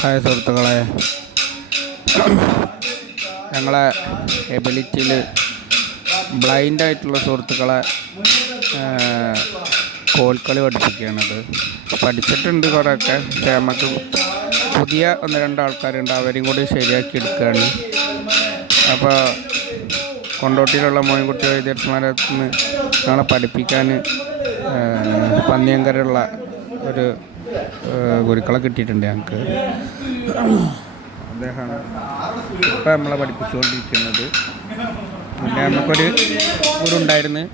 Hi സുഹൃത്തുക്കളെ, ഞങ്ങളെ എബിലിറ്റിയിൽ ബ്ലൈൻഡായിട്ടുള്ള സുഹൃത്തുക്കളെ കോൽക്കളി പഠിപ്പിക്കുകയാണത്. പഠിച്ചിട്ടുണ്ട് കുറേയൊക്കെ. പക്ഷേ നമുക്ക് പുതിയ ഒന്ന് രണ്ട് ആൾക്കാരുണ്ട്, അവരെയും കൂടി ശരിയാക്കി എടുക്കുകയാണ്. അപ്പോൾ കൊണ്ടോട്ടിയിലുള്ള മോയിൻകുട്ടി വൈദ്യർമാരത്ത് നിന്ന് ഞങ്ങളെ പഠിപ്പിക്കാൻ പന്നിയങ്കരയുള്ള ഒരു ഗുരുക്കളെ കിട്ടിയിട്ടുണ്ട് ഞങ്ങൾക്ക്. അദ്ദേഹമാണ് ഇപ്പം നമ്മളെ പഠിപ്പിച്ചുകൊണ്ടിരിക്കുന്നത്. പിന്നെ നമുക്കൊരു ഗുരുണ്ടായിരുന്നു.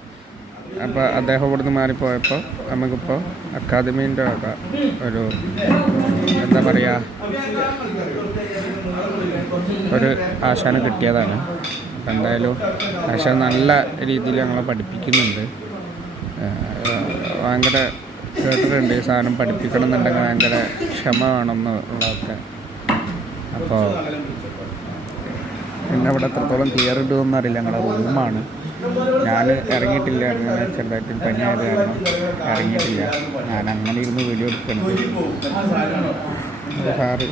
അപ്പോൾ അദ്ദേഹം ഇവിടുന്ന് മാറിപ്പോയപ്പോൾ നമുക്കിപ്പോൾ അക്കാദമീൻ്റെ ഒരു എന്താ പറയുക, ഒരു ആശാന കിട്ടിയതാണ്. അപ്പം എന്തായാലും ആശാൻ നല്ല രീതിയിൽ ഞങ്ങളെ പഠിപ്പിക്കുന്നുണ്ട്. ഭയങ്കര കേട്ടിട്ടുണ്ട്, ഈ സാധനം പഠിപ്പിക്കണം എന്നുണ്ടെങ്കിൽ ഭയങ്കര ക്ഷമ വേണമെന്നുള്ളതൊക്കെ. അപ്പോൾ പിന്നെ ഇവിടെ എത്രത്തോളം ക്ലിയർ ഇടുമെന്ന് അറിയില്ല. ഞങ്ങളുടെ റൂമാണ്, ഞാൻ ഇറങ്ങിയിട്ടില്ല. അങ്ങനെ ചെറുതായിട്ട് പനിയായത് കാരണം ഇറങ്ങിയിട്ടില്ല. ഞാൻ അങ്ങനെ ഇരുന്ന് വീഡിയോ എടുക്കുന്നത്. സാറ്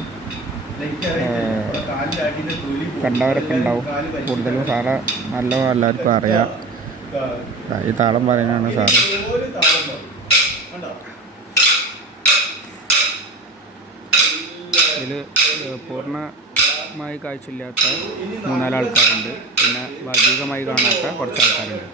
കണ്ടവരൊക്കെ ഉണ്ടാവും. കൂടുതലും സാറ് നല്ല എല്ലാവർക്കും അറിയാം. ഈ താളം പറയുന്നതാണ് സാറ്. ഇതിൽ പൂർണ്ണമായി കാഴ്ചയില്ലാത്ത 3-4 ആൾക്കാരുണ്ട്. പിന്നെ ഭാഗികമായി കാണാത്ത കുറച്ച് ആൾക്കാരുണ്ട്.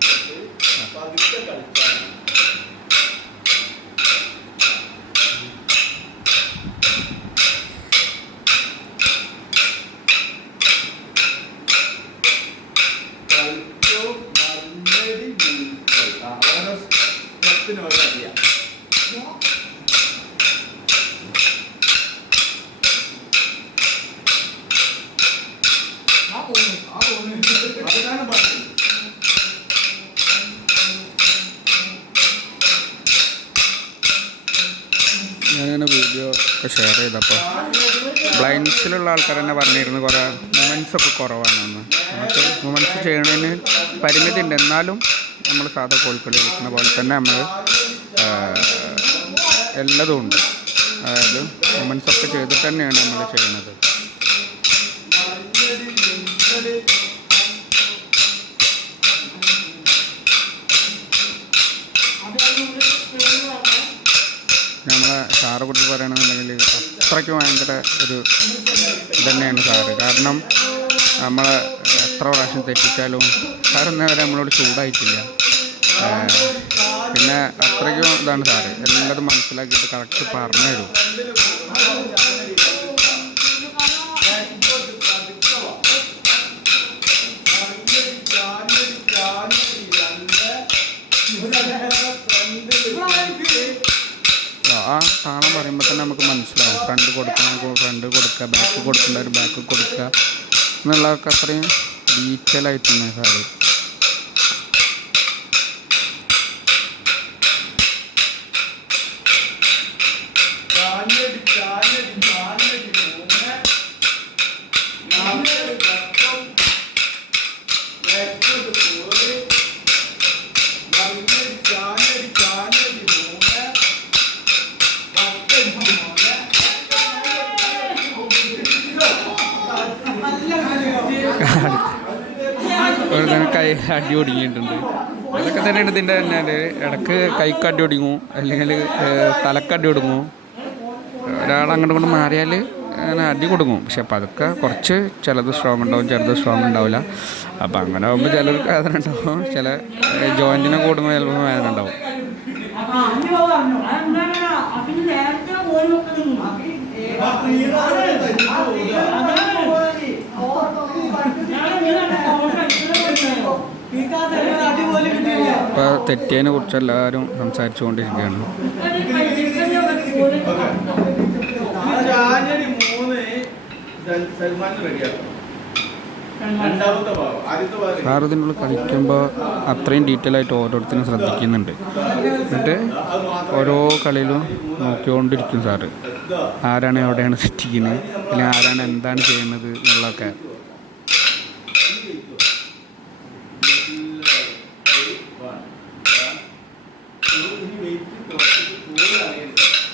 ഞാനിങ്ങനെ വീഡിയോ ഒക്കെ ഷെയർ ചെയ്തപ്പോൾ ബ്ലൈൻഡ്സിലുള്ള ആൾക്കാർ തന്നെ പറഞ്ഞിരുന്നു കുറേ മൂമെൻറ്റ്സൊക്കെ കുറവാണെന്ന്. നമുക്ക് മൂമെൻറ്റ്സ് ചെയ്യണതിന് പരിമിതി ഉണ്ട്. എന്നാലും നമ്മൾ സാധാ കോൽക്കളി കളിക്കുന്ന പോലെ തന്നെ നമ്മൾ എല്ലതും ഉണ്ട്. അതായത് മൂമെൻറ്റ്സൊക്കെ ചെയ്തിട്ട് തന്നെയാണ് നമ്മൾ ചെയ്യുന്നത്. നമ്മളെ സാറെ കുറിച്ച് പറയുകയാണെന്നുണ്ടെങ്കിൽ അത്രയ്ക്ക് ഭയങ്കര ഒരു ഇതന്നെയാണ് സാറ്. കാരണം നമ്മൾ എത്ര പ്രാവശ്യം തെറ്റിച്ചാലും സാറൊന്നും വരെ നമ്മളോട് ചൂടായിട്ടില്ല. പിന്നെ അത്രയ്ക്കും ഇതാണ് സാറ്. എല്ലാതും മനസ്സിലാക്കിയിട്ട് കറക്റ്റ് പറഞ്ഞു തരും. ആ താളം പറയുമ്പോൾ തന്നെ നമുക്ക് മനസ്സിലാവും. ഫ്രണ്ട് കൊടുക്കണം, ഫ്രണ്ട് കൊടുക്കുക, ബാക്ക് കൊടുക്കേണ്ടവർ ബാക്ക് കൊടുക്കുക എന്നുള്ളതൊക്കെ അത്രയും ഡീറ്റെയിലായിട്ട് തന്നെ സാറ്. ഒരു തന്നെ കൈ അടി ഒടുങ്ങിയിട്ടുണ്ട്. അതൊക്കെ തന്നെയാണ് ഇതിൻ്റെ തന്നെ. ഇടക്ക് കൈക്ക് അടി ഒടുങ്ങും, അല്ലെങ്കിൽ തലക്കടി ഒടുങ്ങും. ഒരാളങ്ങോട്ട് കൊണ്ട് മാറിയാൽ അങ്ങനെ അടി കൊടുങ്ങും. പക്ഷെ അപ്പം അതൊക്കെ കുറച്ച് ചിലത് സ്ട്രോങ് ഉണ്ടാവും, ചിലത് സ്ട്രോങ് ഉണ്ടാവില്ല. അപ്പം അങ്ങനെ ആകുമ്പോൾ ചിലർക്ക് വേദന ഉണ്ടാവും, ചില ജോയിൻറ്റിനെ കൂടുമ്പോൾ ചിലപ്പോൾ വേദന ഉണ്ടാവും. ഇപ്പോൾ തെറ്റിയതിനെ കുറിച്ച് എല്ലാവരും സംസാരിച്ചു കൊണ്ടിരിക്കുകയാണ്. സാർ ഇതിനുള്ളിൽ കളിക്കുമ്പോൾ അത്രയും ഡീറ്റെയിൽ ആയിട്ട് ഓരോരുത്തരും ശ്രദ്ധിക്കുന്നുണ്ട്. എന്നിട്ട് ഓരോ കളിയിലും നോക്കിക്കൊണ്ടിരിക്കും സാറ്. ആരാണ് എവിടെയാണ് തെറ്റിക്കുന്നത്, അല്ലെങ്കിൽ ആരാണ് എന്താണ് ചെയ്യുന്നത് എന്നുള്ളതൊക്കെ.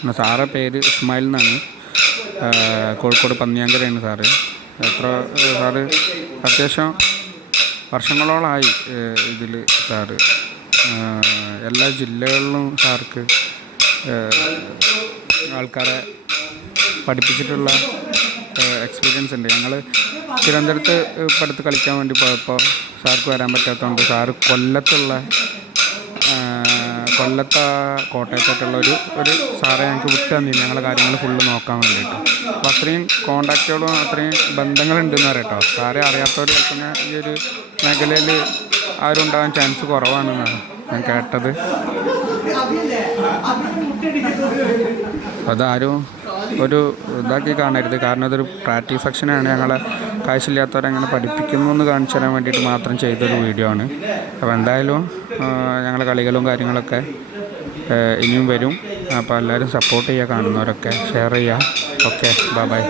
പിന്നെ സാറെ പേര് ഇസ്മായിൽ എന്നാണ്. കോഴിക്കോട് പന്നിയാങ്കരയാണ് സാറ്. സാറ് അത്യാവശ്യം വർഷങ്ങളോളമായി ഇതിൽ സാറ്. എല്ലാ ജില്ലകളിലും സാർക്ക് ആൾക്കാരെ പഠിപ്പിച്ചിട്ടുള്ള എക്സ്പീരിയൻസ് ഉണ്ട്. ഞങ്ങൾ തിരുവനന്തപുരത്ത് പഠിത്ത് കളിക്കാൻ വേണ്ടി പോയപ്പോൾ സാർക്ക് വരാൻ പറ്റാത്തതുകൊണ്ട് സാറ് കോട്ടയത്തായിട്ടുള്ള ഒരു സാറെ ഞങ്ങൾക്ക് വിട്ടു തന്നില്ല ഞങ്ങളുടെ കാര്യങ്ങൾ ഫുള്ള് നോക്കാൻ വേണ്ടിയിട്ട്. അപ്പോൾ അത്രയും കോണ്ടാക്റ്റുകളും അത്രയും ബന്ധങ്ങളുണ്ടെന്ന് പറയട്ടോ. സാറെ അറിയാത്തവർ ചിലപ്പോൾ ഈ ഒരു മേഖലയിൽ ആരും ഉണ്ടാകാൻ ചാൻസ് കുറവാണെന്നാണ് ഞാൻ കേട്ടത്. അതാരും ഒരു ഇതാക്കി കാണരുത്, കാരണം അതൊരു പ്രാക്ടീസ് സെക്ഷനാണ്. ഞങ്ങളെ കാശില്ലാത്തവരങ്ങനെ പഠിപ്പിക്കുന്നു എന്ന് കാണിച്ചു തരാൻ വേണ്ടിയിട്ട് മാത്രം ചെയ്തൊരു വീഡിയോ ആണ്. അപ്പോൾ എന്തായാലും ഞങ്ങളുടെ കളികളും കാര്യങ്ങളൊക്കെ ഇനിയും വരും. അപ്പോൾ എല്ലാവരും സപ്പോർട്ട് ചെയ്യുക, കാണുന്നവരൊക്കെ ഷെയർ ചെയ്യുക. Okay, by.